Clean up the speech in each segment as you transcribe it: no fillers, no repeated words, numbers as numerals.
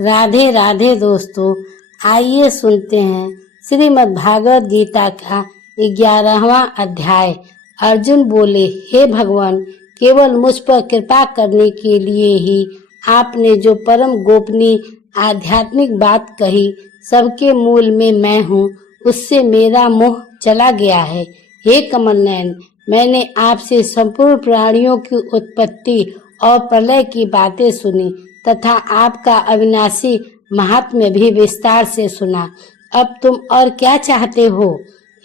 राधे राधे दोस्तों, आइए सुनते हैं श्रीमद् भागवत गीता का 11वां अध्याय। अर्जुन बोले, हे भगवान, केवल मुझ पर कृपा करने के लिए ही आपने जो परम गोपनीय आध्यात्मिक बात कही, सबके मूल में मैं हूँ, उससे मेरा मोह चला गया है। हे कमल नयन, मैंने आपसे संपूर्ण प्राणियों की उत्पत्ति और प्रलय की बातें सुनी तथा आपका अविनाशी महात्म्य भी विस्तार से सुना। अब तुम और क्या चाहते हो?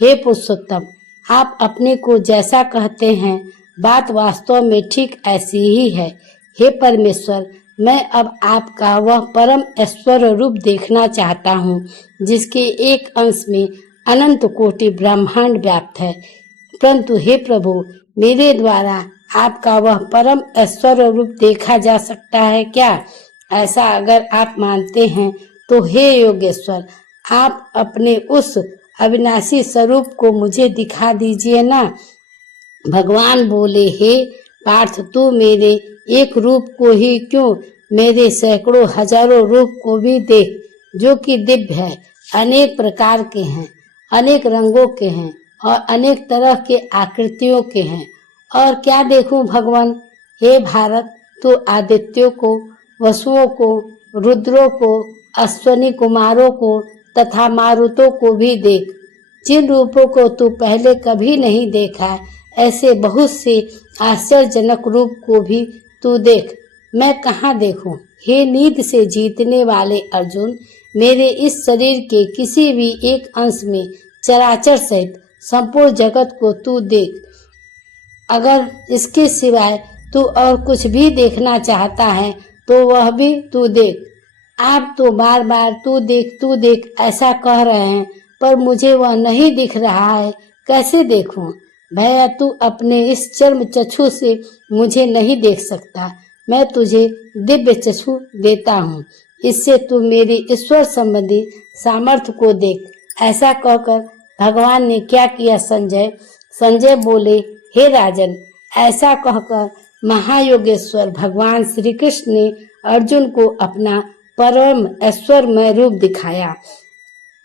हे पुरुषोत्तम, आप अपने को जैसा कहते हैं, बात वास्तव में ठीक ऐसी ही है। हे परमेश्वर, मैं अब आपका वह परम ऐश्वर्य रूप देखना चाहता हूँ, जिसके एक अंश में अनंत कोटि ब्रह्मांड व्याप्त है। परंतु हे प्रभु, मेरे द्वारा आपका वह परम ऐश्वर्य रूप देखा जा सकता है क्या? ऐसा अगर आप मानते हैं तो हे योगेश्वर, आप अपने उस अविनाशी स्वरूप को मुझे दिखा दीजिए ना। भगवान बोले, हे पार्थ, तू मेरे एक रूप को ही क्यों, मेरे सैकड़ों हजारों रूप को भी देख, जो कि दिव्य है, अनेक प्रकार के हैं, अनेक रंगों के हैं और अनेक तरह के आकृतियों के हैं। और क्या देखूं भगवान? हे भारत, तू आदित्यों को, वसुओं को, रुद्रों को, अश्वनी कुमारों को तथा मारुतों को भी देख। जिन रूपों को तू पहले कभी नहीं देखा, ऐसे बहुत से आश्चर्यजनक रूप को भी तू देख। मैं कहाँ देखूं? हे नींद से जीतने वाले अर्जुन, मेरे इस शरीर के किसी भी एक अंश में चराचर सहित संपूर्ण जगत को तू देख। अगर इसके सिवाय तू और कुछ भी देखना चाहता है तो वह भी तू देख। आप तो बार बार तू देख ऐसा कह रहे हैं, पर मुझे वह नहीं दिख रहा है। कैसे देखूं? भैया, तू अपने इस चर्म चक्षु से मुझे नहीं देख सकता। मैं तुझे दिव्य चक्षु देता हूँ, इससे तू मेरी ईश्वर संबंधी सामर्थ्य को देख। ऐसा कहकर भगवान ने क्या किया संजय बोले, हे राजन, ऐसा कहकर महायोगेश्वर भगवान श्री कृष्ण ने अर्जुन को अपना परम ऐश्वर्यमय रूप दिखाया।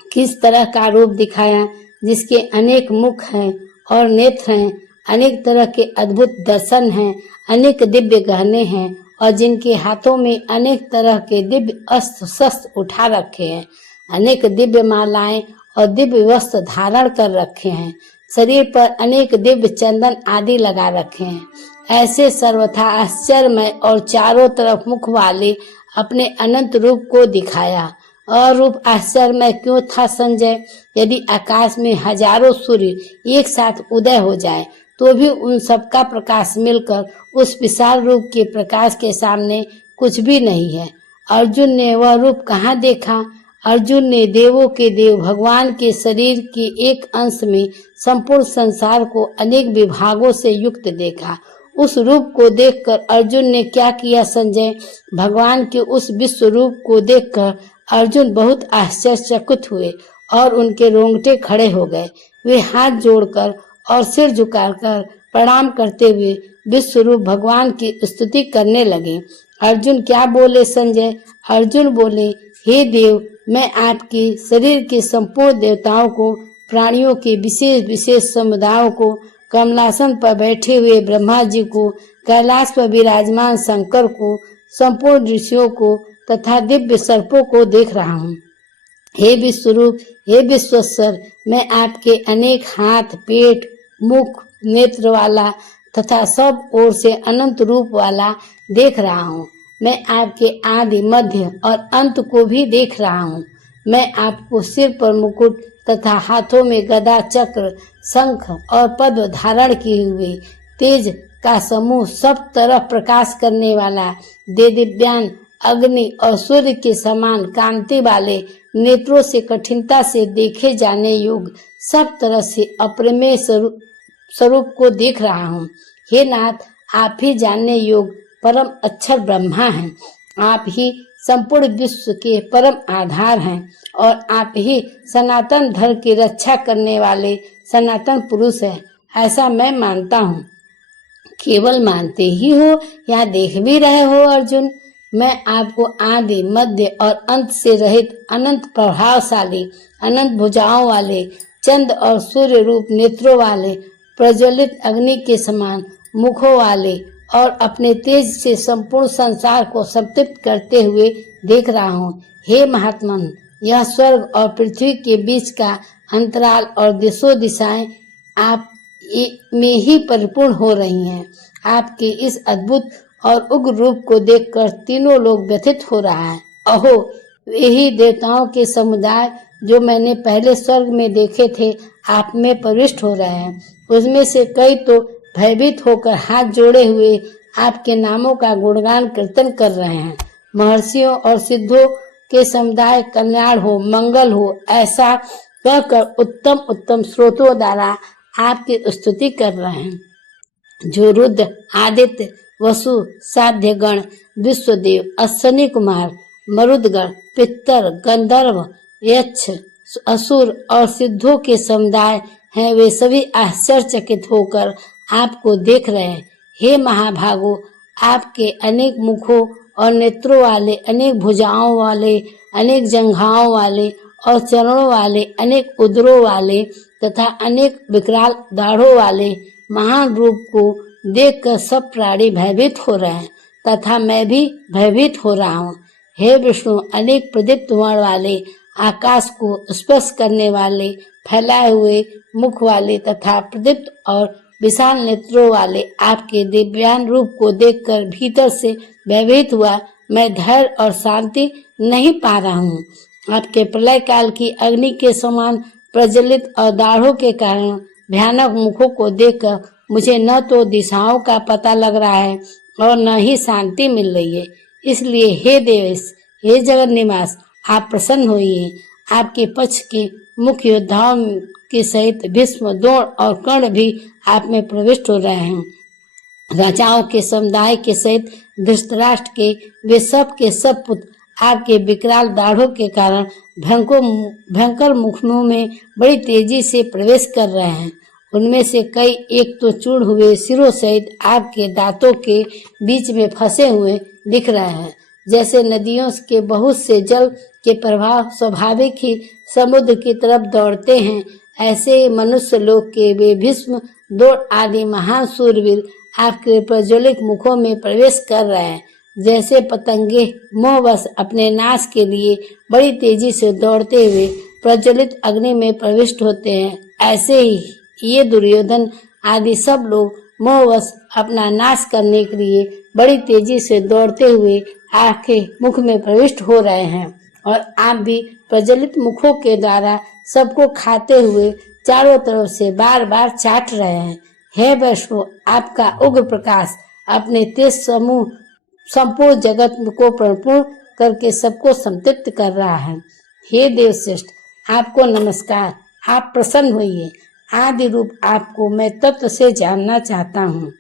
किस तरह का रूप दिखाया? जिसके अनेक मुख हैं और नेत्र हैं, अनेक तरह के अद्भुत दर्शन हैं, अनेक दिव्य गहने हैं और जिनके हाथों में अनेक तरह के दिव्य अस्त्र शस्त्र उठा रखे हैं, अनेक दिव्य मालाएं और दिव्य वस्त्र धारण कर रखे हैं, शरीर पर अनेक दिव्य चंदन आदि लगा रखे हैं। ऐसे सर्वथा आश्चर्यमय और चारों तरफ मुख वाले अपने अनंत रूप को दिखाया। और रूप आश्चर्यमय क्यों था संजय? यदि आकाश में हजारों सूर्य एक साथ उदय हो जाए तो भी उन सबका प्रकाश मिलकर उस विशाल रूप के प्रकाश के सामने कुछ भी नहीं है। अर्जुन ने वह रूप कहाँ देखा? अर्जुन ने देवों के देव भगवान के शरीर के एक अंश में संपूर्ण संसार को अनेक विभागों से युक्त देखा। उस रूप को देखकर अर्जुन ने क्या किया संजय? भगवान के उस विश्व रूप को देखकर अर्जुन बहुत आश्चर्यचकित हुए और उनके रोंगटे खड़े हो गए। वे हाथ जोड़कर और सिर झुकाकर प्रणाम करते हुए विश्व रूप भगवान की स्तुति करने लगे। अर्जुन क्या बोले संजय? अर्जुन बोले, हे देव, मैं आपके शरीर के संपूर्ण देवताओं को, प्राणियों के विशेष विशेष समुदायों को, कमलासन पर बैठे हुए ब्रह्मा जी को, कैलाश पर विराजमान शंकर को, संपूर्ण ऋषियों को तथा दिव्य सर्पों को देख रहा हूँ। हे विश्वरूप, हे विश्वेश्वर, मैं आपके अनेक हाथ, पेट, मुख, नेत्र वाला तथा सब ओर से अनंत रूप वाला देख रहा हूँ। मैं आपके आदि, मध्य और अंत को भी देख रहा हूँ। मैं आपको सिर पर मुकुट तथा हाथों में गदा, चक्र, शंख और पद्म धारण किए हुए, तेज का समूह, सब तरफ प्रकाश करने वाला, देदीप्यमान अग्नि और सूर्य के समान कांति वाले नेत्रों से कठिनता से देखे जाने योग्य सब तरह से अप्रमेय स्वरूप को देख रहा हूँ। हे नाथ, आप ही जानने योग्य परम अक्षर ब्रह्मा हैं। आप ही संपूर्ण विश्व के परम आधार हैं और आप ही सनातन धर्म की रक्षा करने वाले सनातन पुरुष हैं। ऐसा मैं मानता हूँ। केवल मानते ही हो या देख भी रहे हो अर्जुन? मैं आपको आदि मध्य और अंत से रहित अनंत प्रभावशाली अनंत भुजाओं वाले चंद्र और सूर्य रूप नेत्रों वाले प्रज्वलित अग्नि के समान मुखों वाले और अपने तेज से संपूर्ण संसार को संतृप्त करते हुए देख रहा हूँ। हे महात्मन, यह स्वर्ग और पृथ्वी के बीच का अंतराल और दिशों दिशाएं आप में ही परिपूर्ण हो रही हैं। आपके इस अद्भुत और उग्र रूप को देखकर तीनों लोग व्यथित हो रहा है। अहो, यही देवताओं के समुदाय जो मैंने पहले स्वर्ग में देखे थे आप में प्रविष्ट हो रहे हैं। उसमें से कई तो भयभीत होकर हाथ जोड़े हुए आपके नामों का गुणगान कीर्तन कर रहे हैं। महर्षियों और सिद्धों के समुदाय कल्याण हो, मंगल हो, ऐसा कहकर उत्तम उत्तम स्रोतों द्वारा आपकी स्तुति कर रहे हैं। जो रुद्र, आदित्य, वसु, साध्यगण, विश्वदेव, अश्विनी कुमार, मरुदगण, पितर, गंधर्व, यक्ष, असुर और सिद्धों के समुदाय हैं, वे सभी आश्चर्यचकित होकर आपको देख रहे हैं। हे महाभागो, आपके अनेक मुखों और नेत्रों वाले, अनेक भुजाओं वाले, अनेक जंघाओं वाले और चरणों वाले, अनेक उदरों वाले तथा अनेक विकराल दाढ़ों वाले महान रूप को देखकर सब प्राणी भयभीत हो रहे हैं तथा मैं भी भयभीत हो रहा हूँ। हे विष्णु, अनेक प्रदीप्त वर्ण वाले, आकाश को स्पर्श करने वाले, फैलाए हुए मुख वाले तथा प्रदीप्त और विशाल नेत्रों वाले आपके दिव्यान रूप को देखकर भीतर से भयभीत हुआ मैं धैर्य और शांति नहीं पा रहा हूँ। आपके प्रलय काल की अग्नि के समान प्रज्वलित और दाढ़ों के कारण भयानक मुखों को देखकर मुझे न तो दिशाओं का पता लग रहा है और न ही शांति मिल रही है। इसलिए हे देवेश, हे जगत निवास, आप प्रसन्न होइए। आपके पक्ष के मुख्य योद्धाओं के सहित भीष्म, द्रोण और कर्ण भी आप में प्रविष्ट हो रहे हैं। राजाओं के समुदाय के सहित धृतराष्ट्र के वे सब के सब पुत्र आपके विकराल दाढ़ों के कारण भयंकर मुखों में बड़ी तेजी से प्रवेश कर रहे हैं। उनमें से कई एक तो चूर्ण हुए सिरों सहित आपके दांतों के बीच में फंसे हुए दिख रहे हैं। जैसे नदियों के बहुत से जल के प्रवाह स्वाभाविक ही समुद्र की तरफ दौड़ते हैं, ऐसे मनुष्य लोग के वे भीष्म, द्रोण आदि महान सूरवीर आपके प्रज्वलित मुखों में प्रवेश कर रहे हैं। जैसे पतंगे मोहवश अपने नाश के लिए बड़ी तेजी से दौड़ते हुए प्रज्वलित अग्नि में प्रविष्ट होते हैं, ऐसे ही ये दुर्योधन आदि सब लोग मोहवश अपना नाश करने के लिए बड़ी तेजी से दौड़ते हुए आपके मुख में प्रविष्ट हो रहे हैं और आप भी प्रज्वलित मुखों के द्वारा सबको खाते हुए चारों तरफ से बार बार चाट रहे हैं। हे वैष्णव, आपका उग्र प्रकाश अपने तेज समूह संपूर्ण जगत को परिपूर्ण करके सबको संतृप्त कर रहा है। हे देवश्रेष्ठ, आपको नमस्कार। आप प्रसन्न होइए। आदि रूप आपको मैं तत्व से जानना चाहता हूँ।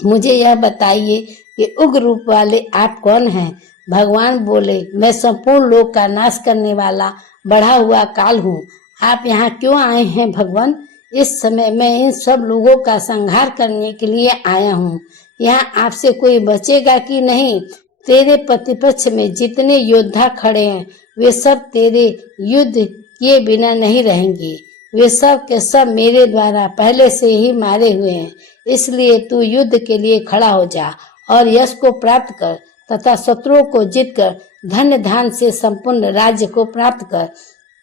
मुझे यह बताइए कि उग्र रूप वाले आप कौन हैं? भगवान बोले, मैं संपूर्ण लोक का नाश करने वाला बढ़ा हुआ काल हूँ। आप यहाँ क्यों आए हैं भगवान? इस समय मैं इन सब लोगों का संहार करने के लिए आया हूँ। यहाँ आपसे कोई बचेगा कि नहीं? तेरे प्रतिपक्ष में जितने योद्धा खड़े हैं वे सब तेरे युद्ध किए बिना नहीं रहेंगे। वे सब के सब मेरे द्वारा पहले से ही मारे हुए हैं। इसलिए तू युद्ध के लिए खड़ा हो जा और यश को प्राप्त कर तथा शत्रुओं को जीतकर धन्य धान से संपूर्ण राज्य को प्राप्त कर।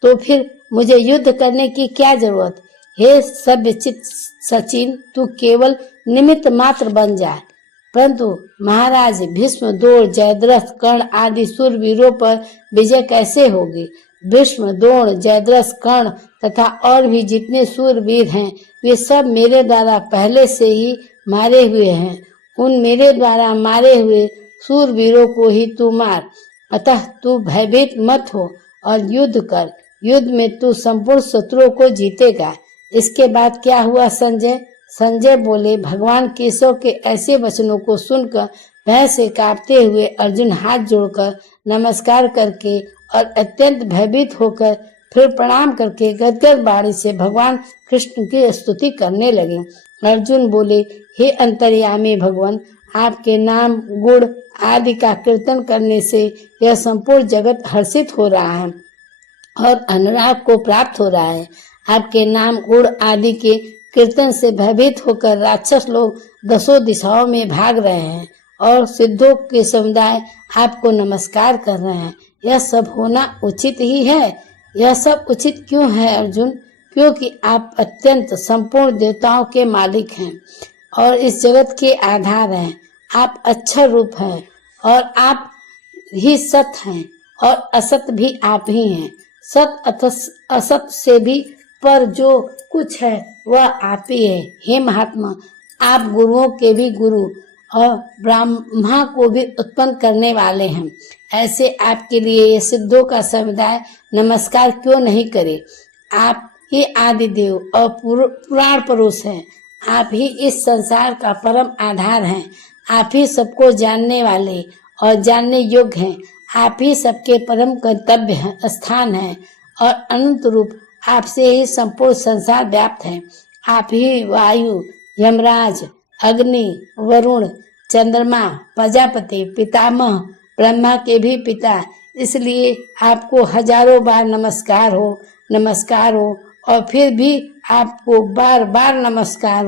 तो फिर मुझे युद्ध करने की क्या जरूरत? हे सभ्यचित सचिन, तू केवल निमित्त मात्र बन जाए। परंतु महाराज भीष्म, द्रोण, जयद्रथ, कर्ण आदि सूरवीरों पर विजय कैसे होगी? भीष्म, द्रोण, जयद्रथ, कर्ण तथा और भी जितने सूरवीर हैं वे सब मेरे द्वारा पहले से ही मारे हुए हैं। उन मेरे द्वारा मारे हुए सूरवीरों को ही तू मार। अतः तू भयभीत मत हो और युद्ध कर। युद्ध में तू संपूर्ण शत्रुओं को जीतेगा। इसके बाद क्या हुआ संजय? संजय बोले, भगवान केशव के ऐसे वचनों को सुनकर भय से कांपते हुए अर्जुन हाथ जोड़कर नमस्कार करके और अत्यंत भयभीत होकर फिर प्रणाम करके गदगद वाणी से भगवान कृष्ण की स्तुति करने लगे। अर्जुन बोले, हे अंतर्यामी भगवान, आपके नाम गुण आदि का कीर्तन करने से यह संपूर्ण जगत हर्षित हो रहा है और अनुराग को प्राप्त हो रहा है। आपके नाम गुण आदि के कीर्तन से भयभीत होकर राक्षस लोग दसों दिशाओं में भाग रहे हैं और सिद्धों के समुदाय आपको नमस्कार कर रहे हैं। यह सब होना उचित ही है। यह सब उचित क्यों है अर्जुन? क्योंकि आप अत्यंत संपूर्ण देवताओं के मालिक हैं और इस जगत के आधार हैं। आप अक्षर रूप हैं और आप ही सत हैं और असत भी आप ही हैं। सत असत से भी पर जो कुछ है वह आप ही है। हे महात्मा, आप गुरुओं के भी गुरु और ब्रह्मा को भी उत्पन्न करने वाले हैं। ऐसे आपके लिए ये सिद्धों का समुदाय नमस्कार क्यों नहीं करे? आप ही आदि देव और पुराण पुरुष हैं। आप ही इस संसार का परम आधार हैं। आप ही सबको जानने वाले और जानने योग्य हैं। आप ही सबके परम गंतव्य स्थान हैं और अनंत रूप आपसे ही संपूर्ण संसार व्याप्त है। आप ही वायु, यमराज, अग्नि, वरुण, चंद्रमा, प्रजापति, पितामह, ब्रह्मा के भी पिता, इसलिए आपको हजारों बार नमस्कार हो और फिर भी आपको बार बार नमस्कार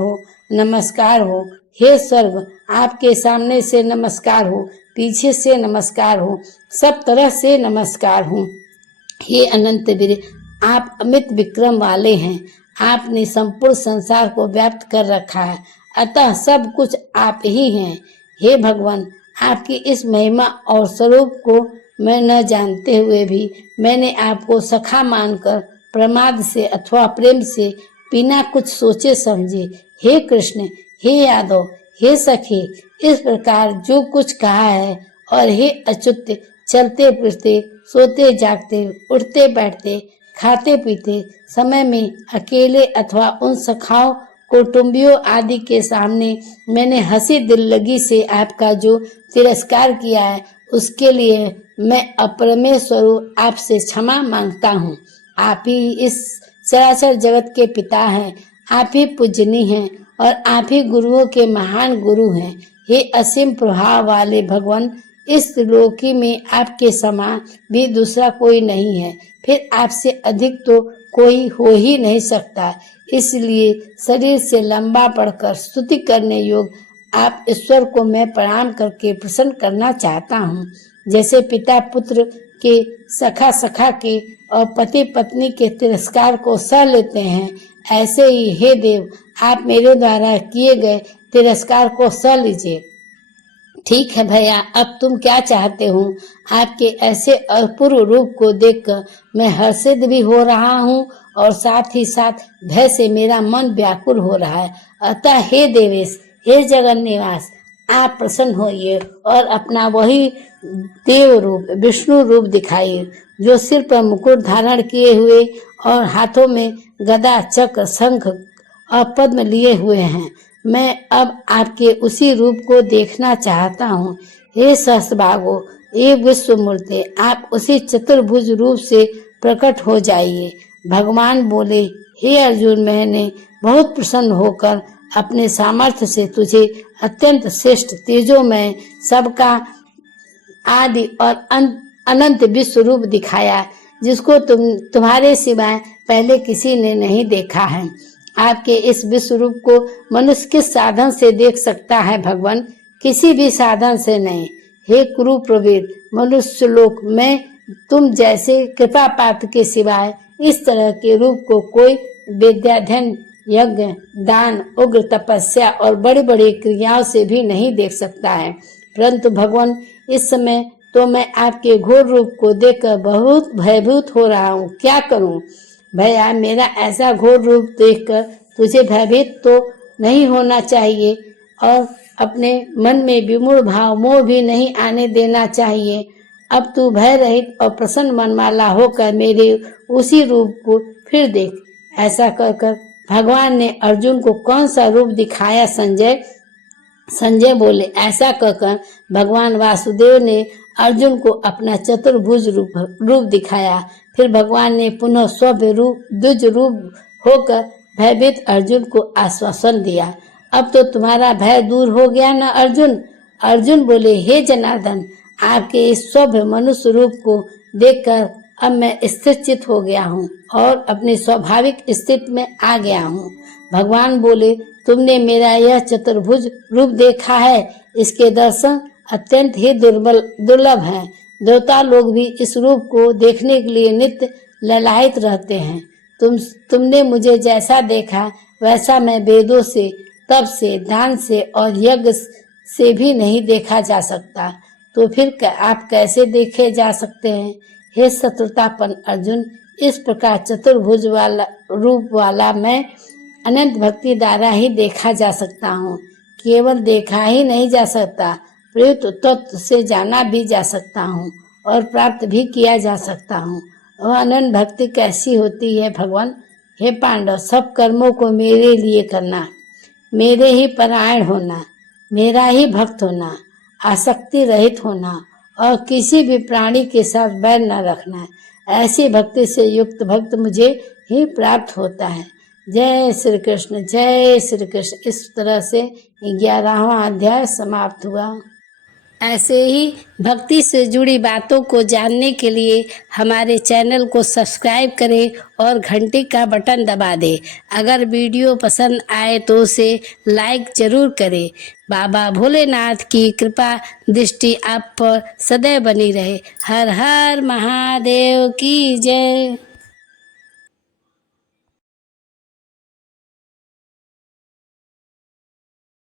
हो। हे स्वर्ग, आपके सामने से नमस्कार हो, पीछे से नमस्कार हो, सब तरह से नमस्कार हो। हे अनंत वीर, आप अमित विक्रम वाले हैं। आपने संपूर्ण संसार को व्याप्त कर रखा है, अतः सब कुछ आप ही हैं। हे भगवान, आपकी इस महिमा और स्वरूप को मैं न जानते हुए भी मैंने आपको सखा मानकर प्रमाद से अथवा प्रेम से बिना कुछ सोचे समझे हे कृष्ण, हे यादव, हे सखी, इस प्रकार जो कुछ कहा है, और हे अच्युत, चलते फिरते, सोते जागते, उठते बैठते, खाते पीते समय में अकेले अथवा उन सखाओं कुटुंबियों आदि के सामने मैंने हंसी दिल लगी से आपका जो तिरस्कार किया है, उसके लिए मैं अपरमेय स्वरूप आपसे क्षमा मांगता हूँ। आप ही इस चराचर जगत के पिता हैं, आप ही पूजनीय हैं और आप ही गुरुओं के महान गुरु हैं। हे असीम प्रभाव वाले भगवान, इस लोकी में आपके समान भी दूसरा कोई नहीं है, फिर आपसे अधिक तो कोई हो ही नहीं सकता। इसलिए शरीर से लंबा पढ़कर स्तुति करने योग्य आप ईश्वर को मैं प्रणाम करके प्रसन्न करना चाहता हूँ। जैसे पिता पुत्र के, सखा के और पति पत्नी के तिरस्कार को सह लेते हैं, ऐसे ही हे देव, आप मेरे द्वारा किए गए तिरस्कार को सह लीजिए। ठीक है भैया, अब तुम क्या चाहते हो? आपके ऐसे अपूर्व रूप को देखकर मैं हर्षित भी हो रहा हूँ और साथ ही साथ भय से मेरा मन व्याकुल हो रहा है। अतः हे देवेश, हे जगन निवास, आप प्रसन्न होइए और अपना वही देव रूप विष्णु रूप दिखाइए, जो सिर पर मुकुट धारण किए हुए और हाथों में गदा, चक्र, शंख और पद्म लिए हुए हैं। मैं अब आपके उसी रूप को देखना चाहता हूँ। हे सहस्त्रभागो, हे विश्वमूर्ति, आप उसी चतुर्भुज रूप से प्रकट हो जाइए। भगवान बोले, हे अर्जुन, मैंने बहुत प्रसन्न होकर अपने सामर्थ्य से तुझे अत्यंत श्रेष्ठ तेजोमय सबका आदि और अनंत विश्व रूप दिखाया, जिसको तुम्हारे सिवाय पहले किसी ने नहीं देखा है। आपके इस विश्व रूप को मनुष्य किस साधन से देख सकता है भगवान? किसी भी साधन से नहीं। हे कुरु प्रवीर, मनुष्य लोक में तुम जैसे कृपा पात्र के सिवाय इस तरह के रूप को कोई विद्याध्ययन, यज्ञ, दान, उग्र तपस्या और बड़ी बड़ी क्रियाओं से भी नहीं देख सकता है। परंतु भगवान, इस समय तो मैं आपके घोर रूप को देखकर बहुत भयभीत हो रहा हूँ। क्या करूँ भैया? मेरा ऐसा घोर रूप देखकर तुझे भयभीत तो नहीं होना चाहिए और अपने मन में विमूढ़ भाव मोह भी नहीं आने देना चाहिए। अब तू भय रहित और प्रसन्न मन वाला होकर मेरे उसी रूप को फिर देख। ऐसा कहकर भगवान ने अर्जुन को कौन सा रूप दिखाया संजय बोले। ऐसा कहकर भगवान वासुदेव ने अर्जुन को अपना चतुर्भुज रूप दिखाया। फिर भगवान ने पुनः स्वभ्य रूप द्विज रूप होकर भयभीत अर्जुन को आश्वासन दिया। अब तो तुम्हारा भय दूर हो गया न अर्जुन? अर्जुन बोले, हे जनार्दन, आपके इस सभ्य मनुष्य रूप को देखकर अब मैं स्थिरचित हो गया हूँ और अपनी स्वाभाविक स्थिति में आ गया हूँ। भगवान बोले, तुमने मेरा यह चतुर्भुज रूप देखा है, इसके दर्शन अत्यंत ही दुर्लभ हैं। देवता लोग भी इस रूप को देखने के लिए नित्य ललायित रहते हैं। तुमने मुझे जैसा देखा वैसा मैं वेदों से, तप से, दान से और यज्ञ से भी नहीं देखा जा सकता। तो फिर आप कैसे देखे जा सकते हैं? हे शत्रुतापन अर्जुन, इस प्रकार चतुर्भुज वाला रूप वाला मैं अनंत भक्ति द्वारा ही देखा जा सकता हूँ। केवल देखा ही नहीं जा सकता, प्रयुक्त तत्व से जाना भी जा सकता हूँ और प्राप्त भी किया जा सकता हूँ। वह अनंत भक्ति कैसी होती है भगवान? हे पांडव, सब कर्मों को मेरे लिए करना, मेरे ही परायण होना, मेरा ही भक्त होना, आसक्ति रहित होना और किसी भी प्राणी के साथ बैर न रखना। ऐसी भक्ति से युक्त भक्त मुझे ही प्राप्त होता है। जय श्री कृष्ण, जय श्री कृष्ण। इस तरह से 11वां अध्याय समाप्त हुआ। ऐसे ही भक्ति से जुड़ी बातों को जानने के लिए हमारे चैनल को सब्सक्राइब करें और घंटी का बटन दबा दें। अगर वीडियो पसंद आए तो उसे लाइक जरूर करें। बाबा भोलेनाथ की कृपा दृष्टि आप पर सदैव बनी रहे। हर हर महादेव की जय।